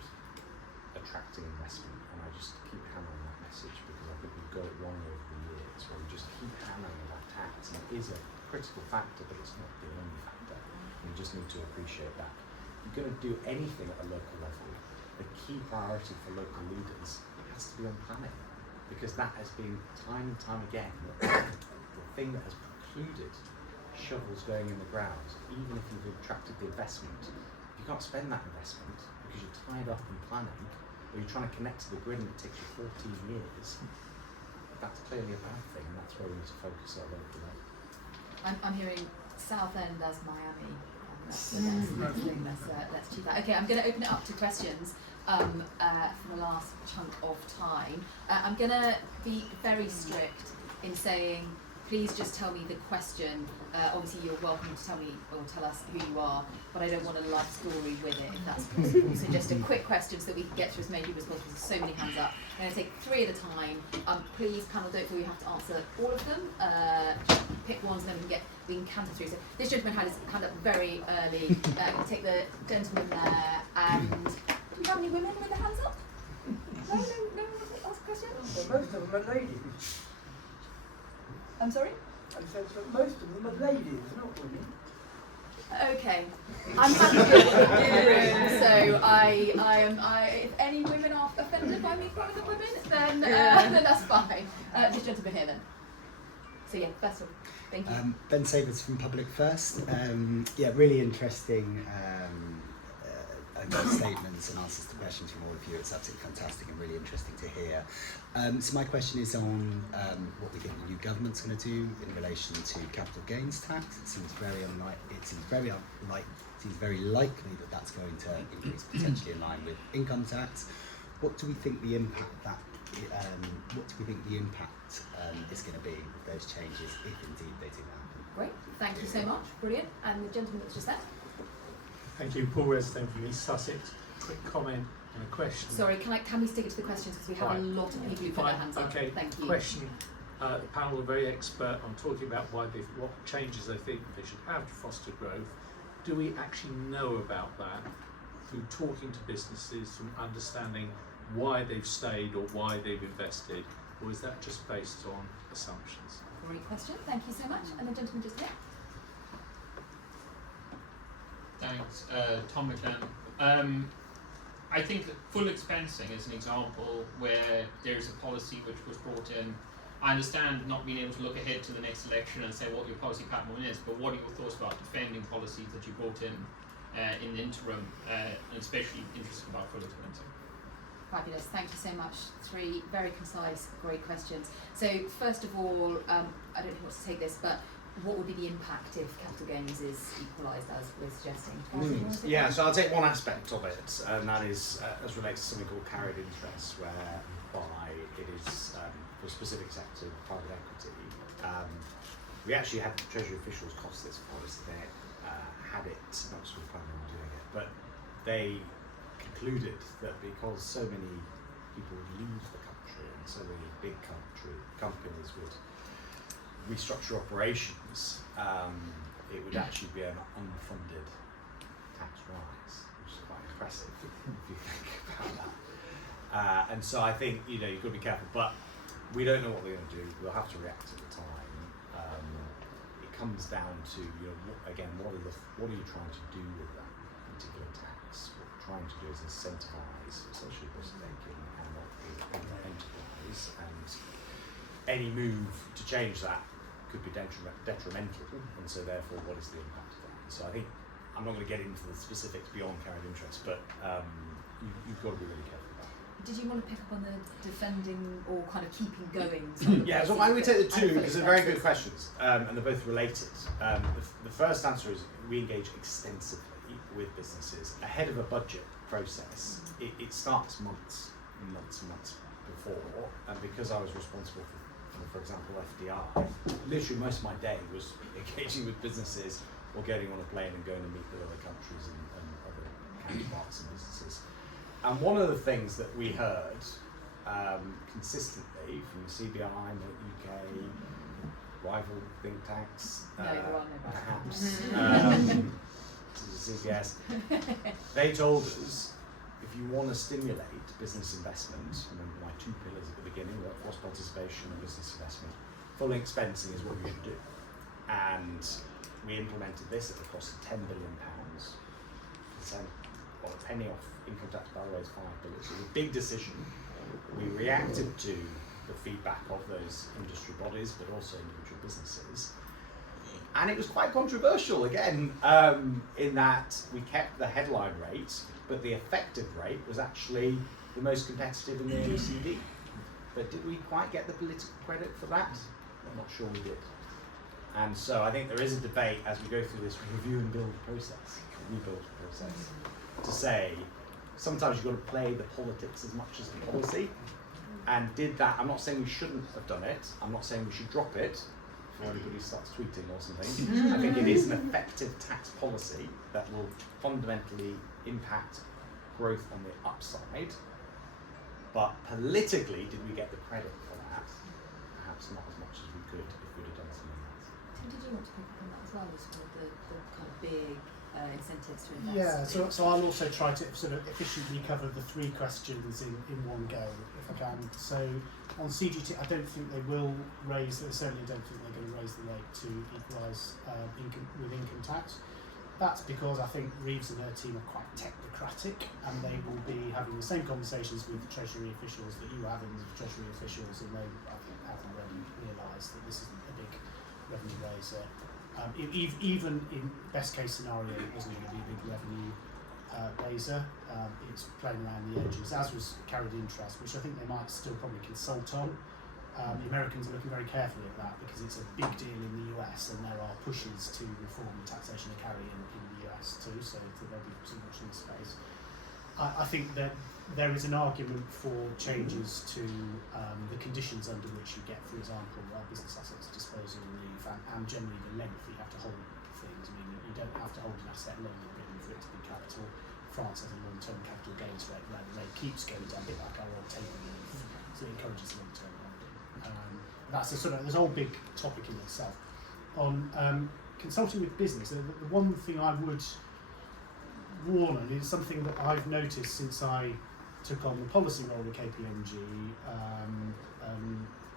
attracting investment. And I just keep hammering that message because I think we've got it wrong over the years, where we just keep hammering about tax, and it is a critical factor, but it's not the only factor. And we just need to appreciate that. If you're going to do anything at a local level, the key priority for local leaders has to be on planning, because that has been time and time again the thing that has precluded shovels going in the ground. Even if you've attracted the investment, if you can't spend that investment because you're tied up in planning, or you're trying to connect to the grid and it takes you 14 years, that's clearly a bad thing, and that's where we need to focus our local level. I'm hearing Southend as Miami. Let's choose that. Okay, I'm going to open it up to questions for the last chunk of time. I'm going to be very strict in saying, please just tell me the question. Obviously, you're welcome to tell me or tell us who you are, but I don't want a life story with it, if that's possible. So just a quick question so that we can get through as many people as possible. There's so many hands up. I'm going to take 3 at a time. Please, panel, don't feel you have to answer all of them. Pick ones and then we can canter through. So this gentleman had his hand up very early. We'll take the gentleman there. And do we have any women with their hands up? No one wants to ask a question? Well, most of them are ladies. I'm sorry? I said that most of them are ladies, not women. Okay, I'm happy to do the room. So I if any women are offended by me calling them women, then that's fine. This gentleman here then. So yeah, first of all, thank you. Ben Sabers from Public First. Yeah, really interesting statements and answers to questions from all of you. It's absolutely fantastic and really interesting to hear. So my question is on what we think the new government's going to do in relation to capital gains tax. It seems very likely that that's going to increase potentially in line with income tax. What do we think the impact is going to be with those changes, if indeed they do happen? Great, thank you so much. Brilliant. And the gentleman that's just there. Thank you, Paul Redstone from East Sussex. Quick comment and a question. Sorry, can we stick it to the questions because we have a lot of people who put their hands up. Okay. Thank you. Question. The panel are very expert on talking about what changes they think they should have to foster growth. Do we actually know about that through talking to businesses, from understanding why they've stayed or why they've invested, or is that just based on assumptions? Great question. Thank you so much. And the gentleman just here. Thanks, Tom McLennan. I think that full expensing is an example where there's a policy which was brought in. I understand not being able to look ahead to the next election and say what your policy pattern is, but what are your thoughts about defending policies that you brought in the interim, and especially interested about full expensing? Fabulous, thank you so much. 3 very concise, great questions. So first of all, I don't know what to take this, but what would be the impact if capital gains is equalised, as we're suggesting? Yeah, so I'll take one aspect of it, and that is as relates to something called carried interest, whereby it is for a specific sector, private equity. We actually had Treasury officials cost this for us. They had it, not sort of planning on doing it, but they concluded that because so many people would leave the country and so many big companies would restructure operations, it would actually be an unfunded tax rise, which is quite impressive if you think about that. And so I think you've got to be careful, but we don't know what they're going to do. We'll have to react at the time. It comes down to what are you trying to do with that particular tax? What we're trying to do is incentivise social risk taking and not enterprise, and any move to change that could be detrimental, and so therefore what is the impact of that? So I think I'm not going to get into the specifics beyond carried interest, but you've got to be really careful about it. Did you want to pick up on the defending or kind of keeping going? Yeah, so why don't we take the two, because they're very good questions, and they're both related. The first answer is we engage extensively with businesses ahead of a budget process. It starts months and months before, and because I was responsible for example, FDI, literally most of my day was engaging with businesses or getting on a plane and going to meet with other countries and other counterparts and businesses. And one of the things that we heard consistently from the CBI and the UK rival think tanks, No, there are no perhaps, CPS, they told us, if you want to stimulate business investment, remember my 2 pillars at the beginning, workforce participation and business investment, full expensing is what you should do. And we implemented this at the cost of £10 billion. Well, a penny off income tax, by the way, is £5 billion. So it was a big decision. We reacted to the feedback of those industry bodies, but also individual businesses. And it was quite controversial, again, in that we kept the headline rate, but the effective rate was actually the most competitive in the OECD. But did we quite get the political credit for that? I'm not sure we did. And so I think there is a debate as we go through this review and build process, rebuild process, to say sometimes you've got to play the politics as much as the policy. And did that, I'm not saying we shouldn't have done it, I'm not saying we should drop it before anybody starts tweeting or something. I think it is an effective tax policy that will fundamentally impact growth on the upside. But politically, did we get the credit for that? Perhaps not as much as we could if we'd have done something else. Tim, did you want to pick up on that as well, as one of the kind of big incentives to invest? Yeah, so I'll also try to sort of efficiently cover the 3 questions in one go, if I can. So on CGT, I don't think they will raise, I certainly don't think they're going to raise the rate to equalise with income tax. That's because I think Reeves and her team are quite technocratic, and they will be having the same conversations with the Treasury officials that you are having with the Treasury officials, and they, I think, have already realised that this isn't a big revenue raiser. Even in best case scenario, it wasn't going to be a big revenue raiser. It's playing around the edges, as was carried interest, which I think they might still probably consult on. The Americans are looking very carefully at that because it's a big deal in the US, and there are pushes to reform the taxation of carry in the US too, so there'll be some watch in this space. I think that there is an argument for changes to the conditions under which you get, for example, business assets disposal leave, and generally the length you have to hold things. I mean, you don't have to hold an asset long in Britain for it to be capital. France has a long-term capital gains rate where the rate keeps going down, a bit like our old table leave, so it encourages long-term holding. That's a sort of, there's a whole big topic in itself. On consulting with business, the one thing I would warn on is something that I've noticed since I took on the policy role at KPMG,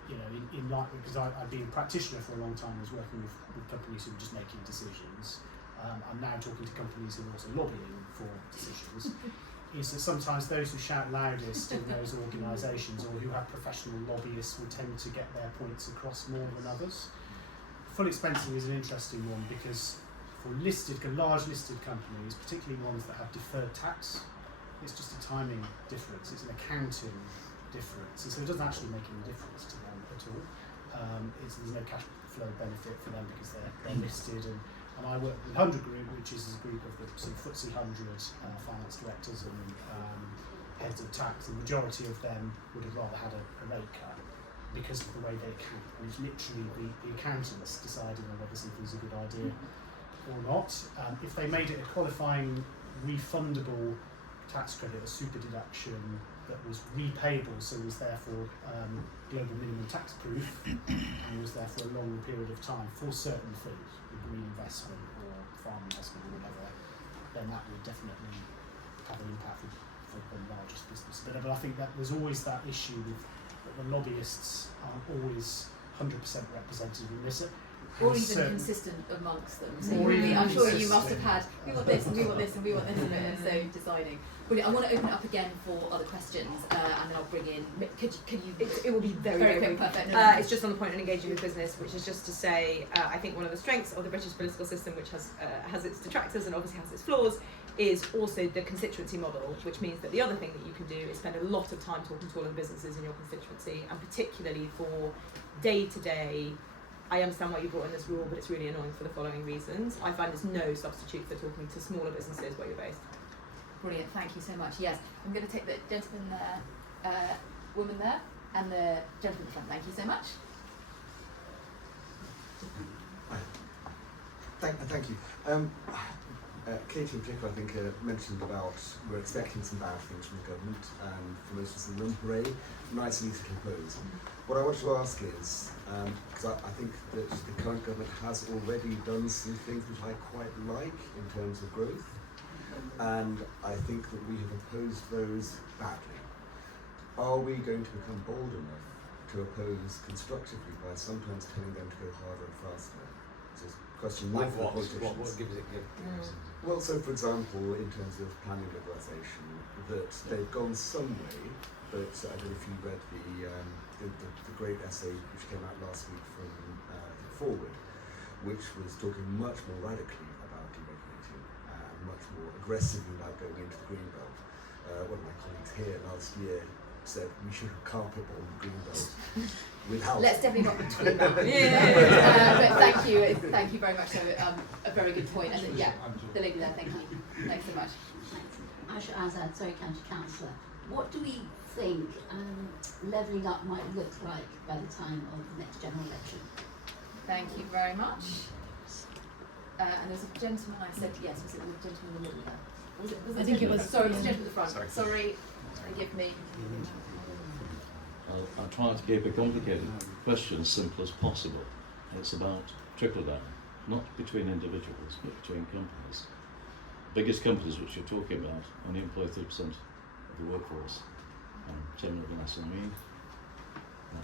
you know, in light, because I've been a practitioner for a long time, I was working with companies who were just making decisions. I'm now talking to companies who are also lobbying for decisions. Is that sometimes those who shout loudest in those organisations, or who have professional lobbyists, will tend to get their points across more than others. Full expensing is an interesting one because for large listed companies, particularly ones that have deferred tax, it's just a timing difference, it's an accounting difference, and so it doesn't actually make any difference to them at all. There's no cash flow benefit for them because they're listed, and I work with 100 Group, which is a group of the sort of FTSE 100 finance directors and heads of tax. The majority of them would have rather had a rate cut because of the way they account. And it's literally the accountants deciding on whether something is a good idea or not. If they made it a qualifying refundable tax credit, a super deduction that was repayable, so was therefore global minimum tax proof and was there for a long period of time for certain fees, green investment or farm investment or whatever, then that would definitely have an impact for the largest business. But I think that there's always that issue with that the lobbyists aren't always 100% represented in this. Or even consistent amongst them. So I'm sure you must have had, we want this and we want this and we want this, and so deciding. Brilliant. I want to open it up again for other questions, and then I'll bring in. Could you? It will be very quick. Perfect. It's just on the point of engaging with business, which is just to say, I think one of the strengths of the British political system, which has its detractors and obviously has its flaws, is also the constituency model, which means that the other thing that you can do is spend a lot of time talking to all of the businesses in your constituency, and particularly for day-to-day. I understand why you brought in this rule, but it's really annoying for the following reasons. I find there's no substitute for talking to smaller businesses where you're based. Brilliant, thank you so much. Yes, I'm going to take the gentleman there, woman there, and the gentleman in the front. Thank you so much. Thank you. Katie in particular, I think, mentioned about we're expecting some bad things from the government, and for most of us in the room, hooray, nice and easy to impose. What I wanted to ask is, because I think that the current government has already done some things which I quite like in terms of growth, and I think that we have opposed those badly. Are we going to become bold enough to oppose constructively by sometimes telling them to go harder and faster? So it's a question more for politicians. What gives it good? Well, so for example, in terms of planning liberalisation, that they've gone some way, but I don't know if you read the great essay which came out last week from Forward, which was talking much more radically about deregulating, much more aggressively about going into the green belt. One of my colleagues here last year said we should have carpet bomb the green belt without. Let's definitely not between that. But thank you very much. So a very good point. And the lady there, thank you. Thanks so much. Asha Azad, Surrey County Councillor. What do we think levelling up might look like by the time of the next general election? Thank you very much. And there's a gentleman, I said yes, was it the gentleman in the middle there? I think it was. Sorry, it was the gentleman at the front. Sorry, forgive me. I'll try to keep a complicated question as simple as possible. It's about trickle down, not between individuals, but between companies. The biggest companies which you're talking about only employ 30% of the workforce. 10 of an SME,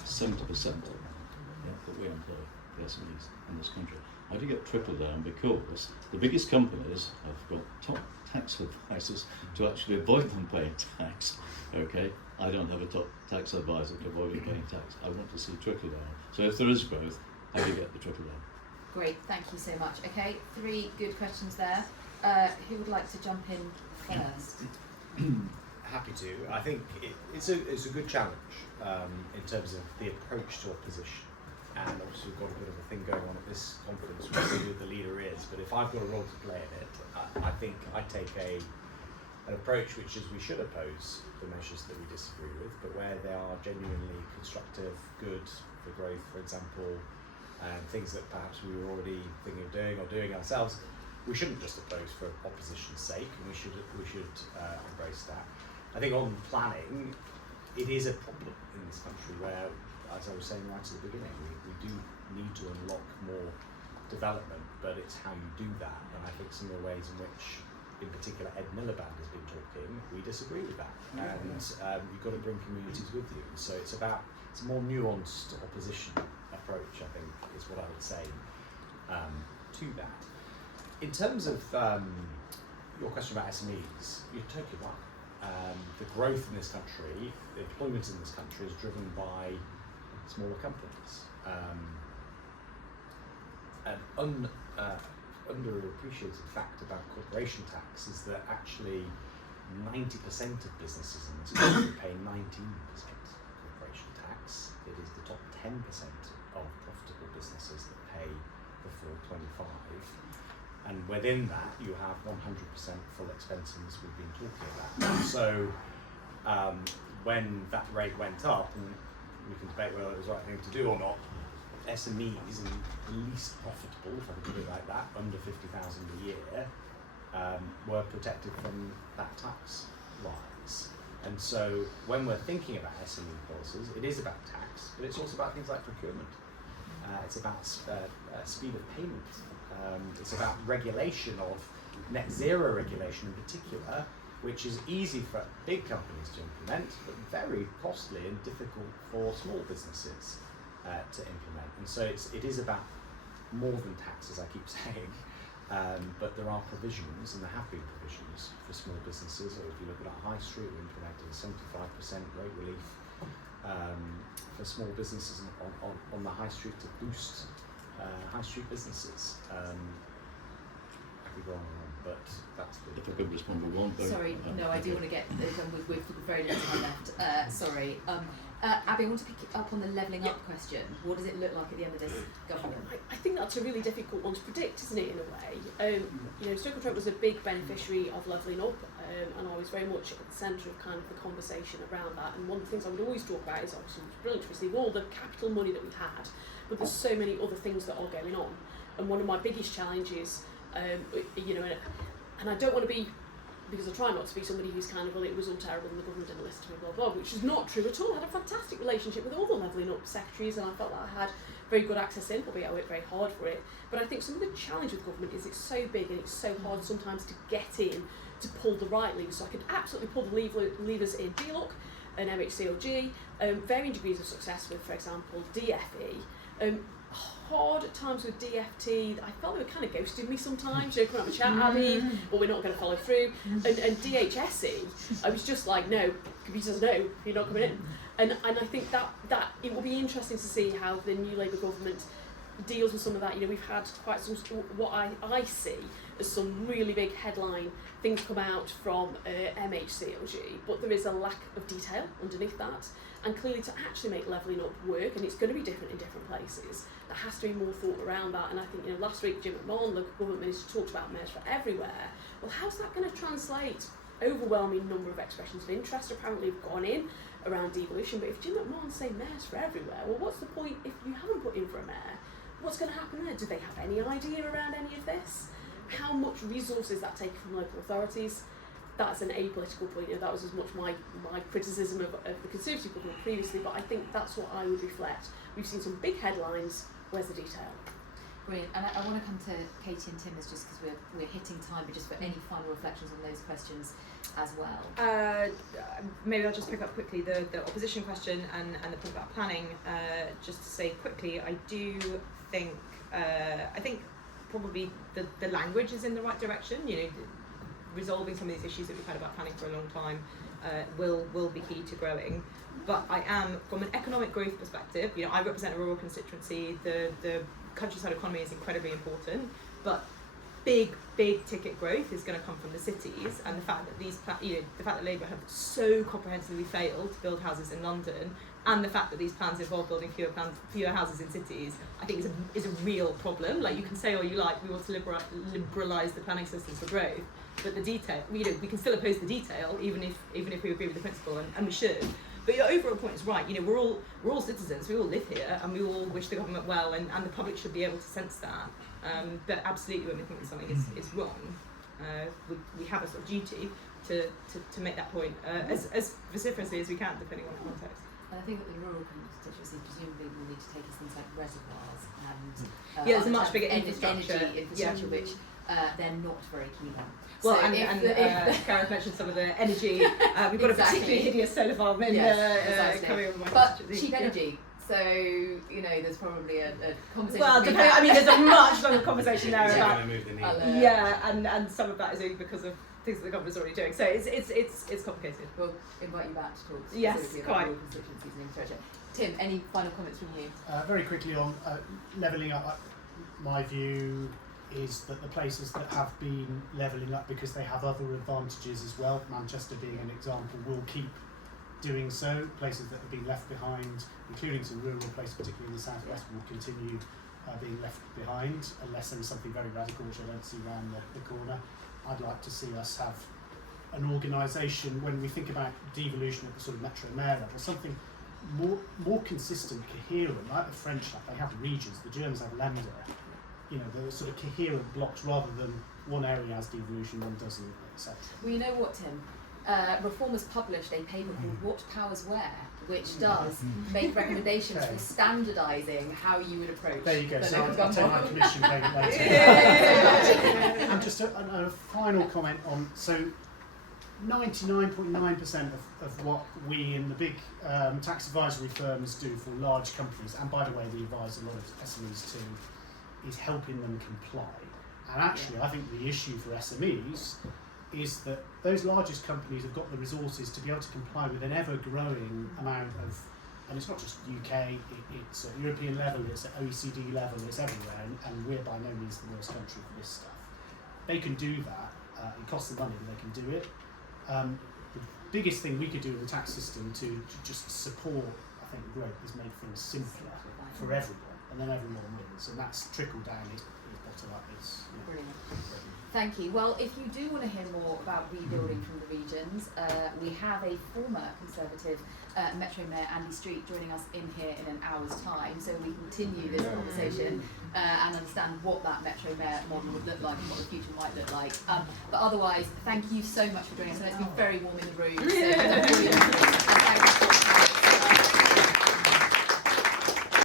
70% that we employ, the SMEs in this country. How do you get trickle down? Because the biggest companies have got top tax advisors to actually avoid them paying tax. Okay, I don't have a top tax advisor to avoid paying tax. I want to see trickle down. So if there is growth, how do you get the trickle down? Great, thank you so much. Okay, 3 good questions there. Who would like to jump in first? Happy to. I think it's a good challenge in terms of the approach to opposition. And obviously we've got a bit of a thing going on at this conference, we'll see who the leader is, but if I've got a role to play in it, I think I take an approach which is we should oppose the measures that we disagree with, but where they are genuinely constructive, good for growth, for example, and things that perhaps we were already thinking of doing or doing ourselves, we shouldn't just oppose for opposition's sake, and we should embrace that. I think on planning, it is a problem in this country where, as I was saying right at the beginning, we do need to unlock more development, but it's how you do that. And I think some of the ways in which, in particular, Ed Miliband has been talking, we disagree with that. And you've got to bring communities with you. So it's a more nuanced opposition approach, I think, is what I would say to that. In terms of your question about SMEs, you're totally right. The growth in this country, the employment in this country is driven by smaller companies. An underappreciated fact about corporation tax is that actually 90% of businesses in this country pay 19% corporation tax. It is the top 10% of profitable businesses that pay the full 25%. And within that, you have 100% full expensings we've been talking about. So when that rate went up, and we can debate whether it was the right thing to do or not, SMEs and the least profitable, if I can put it like that, under 50,000 a year, were protected from that tax rise. And so when we're thinking about SME policies, it is about tax, but it's also about things like procurement. It's about speed of payment. It's about regulation of net zero regulation in particular, which is easy for big companies to implement, but very costly and difficult for small businesses to implement. And so it is about more than tax, as I keep saying, but there are provisions, and there have been provisions for small businesses. Or if you look at our high street, we implemented a 75% rate relief for small businesses on the high street to boost high street businesses. I could go on and on, but that's the... If I could respond with one point. Sorry, no, I do want to get done with very little time left. Sorry. Abby, I want to pick up on the levelling up question. What does it look like at the end of this government? I think that's a really difficult one to predict, isn't it, in a way? Stoke-on-Trent was a big beneficiary of levelling up, and I was very much at the centre of kind of the conversation around that. And one of the things I would always talk about is obviously it was brilliant to receive all the capital money that we had, but there's so many other things that are going on. And one of my biggest challenges, And I don't want to be, because I try not to be somebody who's kind of, well, it was all terrible and the government didn't listen to me, blah, blah, which is not true at all. I had a fantastic relationship with all the levelling up secretaries, and I felt that I had very good access in, albeit I worked very hard for it. But I think some of the challenge with government is it's so big and it's so hard sometimes to get in, to pull the right levers. So I could absolutely pull the levers in DLUC and MHCLG, varying degrees of success with, for example, DFE. Hard at times with DFT, I felt they were kind of ghosting me sometimes, you know, come out and chat, Abby, but we're not going to follow through. And DHSE, I was just like, no, computers, no, you're not coming in. And I think that it will be interesting to see how the new Labour government deals with some of that. You know, we've had quite some, what I see as some really big headline things come out from MHCLG, but there is a lack of detail underneath that. And clearly to actually make levelling up work, and it's going to be different in different places, there has to be more thought around that. And I think, you know, last week Jim McMahon, local government minister, talked about mayors for everywhere. Well, how's that going to translate? Overwhelming number of expressions of interest apparently have gone in around devolution, but if Jim McMahon's saying mayors for everywhere, well, what's the point if you haven't put in for a mayor? What's going to happen there? Do they have any idea around any of this? How much resources that taken from local authorities? That's an apolitical point. You know, that was as much my criticism of the Conservative government previously, but I think that's what I would reflect. We've seen some big headlines. Where's the detail? Brilliant. And I want to come to Katie and Tim, just because we're hitting time, but just for any final reflections on those questions as well. Maybe I'll just pick up quickly the opposition question and the point about planning. Just to say quickly, I do think I think probably the language is in the right direction. You know, resolving some of these issues that we've had about planning for a long time will be key to growing. But I am, from an economic growth perspective, you know, I represent a rural constituency. The countryside economy is incredibly important, but big ticket growth is going to come from the cities, and the fact that the fact that Labour have so comprehensively failed to build houses in London, and the fact that these plans involve building fewer houses in cities, I think is a real problem. Like, you can say all you like, we want to liberalise the planning systems for growth, but the detail, you know, we can still oppose the detail, even if we agree with the principle, and we should. But your overall point is right. You know, we're all citizens. We all live here, and we all wish the government well, and the public should be able to sense that. But absolutely, when we think that something is wrong, we have a sort of duty to make that point as vociferously as we can, depending on the context. And I think that the rural constituencies presumably will need to take us things like reservoirs and there's a much bigger infrastructure, infrastructure which they're not very keen on. Well, so Gareth mentioned some of the energy. We've got a particularly hideous solar farm in coming on my But cheap energy. So, you know, there's probably a conversation. Well, I mean, there's a much longer conversation there about and some of that is only because of things that the government's already doing. So it's complicated. We'll invite you back to talk specifically about rural constituencies and infrastructure. Tim, any final comments from you? Very quickly on levelling up. My view is that the places that have been levelling up because they have other advantages as well, Manchester being an example, will keep doing so. Places that have been left behind, including some rural places, particularly in the southwest, will continue being left behind unless there is something very radical, which I don't see around the corner. I'd like to see us have an organisation, when we think about devolution at the sort of metro mayor level, something more consistent, coherent, like the French have. They have regions, the Germans have Länder. You know, the sort of coherent blocks rather than one area has devolution, one doesn't, etc. Well, you know what, Tim? Reformers published a paper called What Powers Where, which does make recommendations for standardising how you would approach. There you go, the so local I'll take my government. commission payment later. And just a final comment on, so 99.9% of what we in the big tax advisory firms do for large companies, and by the way, we advise a lot of SMEs too, is helping them comply. And actually, I think the issue for SMEs is that those largest companies have got the resources to be able to comply with an ever-growing amount of, and it's not just UK, it's at European level, it's at OECD level, it's everywhere, and we're by no means the worst country for this stuff. They can do that, it costs them money, but they can do it. The biggest thing we could do in the tax system to just support, I think, growth is make things simpler for everyone, and then everyone wins, and that's trickle down is possible. to that is Brilliant. Thank you. Well, if you do want to hear more about rebuilding from the regions, we have a former Conservative Metro Mayor, Andy Street, joining us in here in an hour's time, so we continue this conversation and understand what that Metro Mayor model would look like and what the future might look like. But otherwise, thank you so much for joining us, and it's been very warm in the room. So, and thank you for